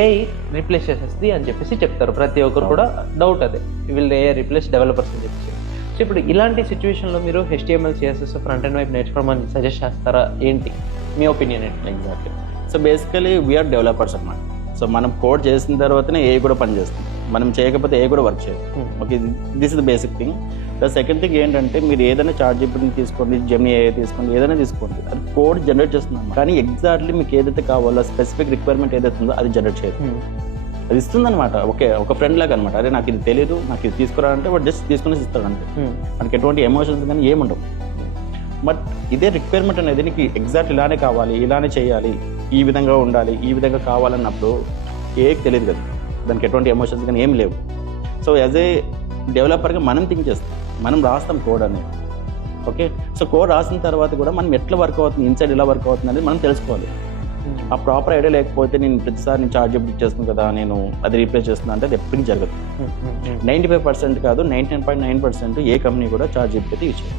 AI replace చేసేస్తుంది అని చెప్పేసి చెప్తారు ప్రతి ఒక్కరు కూడా. డౌట్ అదే, వీళ్ళు ఏఐ రీప్లేస్ డెవలపర్స్ అని చెప్పేసి. సో ఇప్పుడు ఇలాంటి సిచ్యువేషన్లో మీరు HTML CSS ఫ్రంట్ ఎండ్ వైపు నేర్చుకోవడం సజెస్ట్ చేస్తారా ఏంటి, మీ ఒపీనియన్ ఏంటి? Exactly. So basically we're developers అన్నమాట. సో మనం కోడ్ చేసిన తర్వాతనే ఏ కూడా పని చేస్తుంది, మనం చేయకపోతే ఏ కూడా వర్క్ చేయదు. Okay, this is the basic thing. The second thing ఏంటంటే మీరు ఏదైనా ChatGPT తీసుకోండి, జెమినీ AI తీసుకోండి, ఏదైనా తీసుకోండి, అది కోడ్ జనరేట్ చేస్తుంది. కానీ ఎగ్జాక్ట్లీ మీకు ఏదైతే కావాలో స్పెసిఫిక్ రిక్వైర్మెంట్ ఏదైతే ఉందో అది జనరేట్ చేయదు. అది ఇస్తుంది అనమాట. ఓకే, ఒక ఫ్రెండ్ లాగా అనమాట. అరే నాకు ఇది తెలియదు, నాకు ఇది తీసుకురా అంటే వాడు జస్ట్ తీసుకుని ఇస్తాడు అంటే. మనకి ఎటువంటి ఎమోషన్స్ కానీ ఏముండవు. బట్ ఇదే రిక్వైర్మెంట్ అనేది నీకు ఎగ్జాక్ట్ ఇలానే కావాలి, ఇలానే చేయాలి, ఈ విధంగా ఉండాలి, ఈ విధంగా కావాలన్నప్పుడు ఏకి తెలియదు కదా, దానికి ఎటువంటి ఎమోషన్స్ కానీ ఏం లేవు. సో యాజ్ ఏ డెవలపర్గా మనం థింక్ చేస్తాం, మనం రాస్తాం కోడ్ అనేది. ఓకే, సో కోడ్ రాసిన తర్వాత కూడా మనం ఎట్లా వర్క్ అవుతుంది, ఇన్సైడ్ ఎలా వర్క్ అవుతుంది అనేది మనం తెలుసుకోవాలి. ఆ ప్రాపర్ ఐడియా లేకపోతే నేను ప్రతిసారి నేను ChatGPT చేస్తున్నాను కదా, నేను అది రీప్లేస్ చేస్తున్నా అంటే అది ఎప్పటికీ జరగదు. 95% కాదు, 99.9% ఏ కంపెనీ కూడా ChatGPT యూజ్ చేయదు.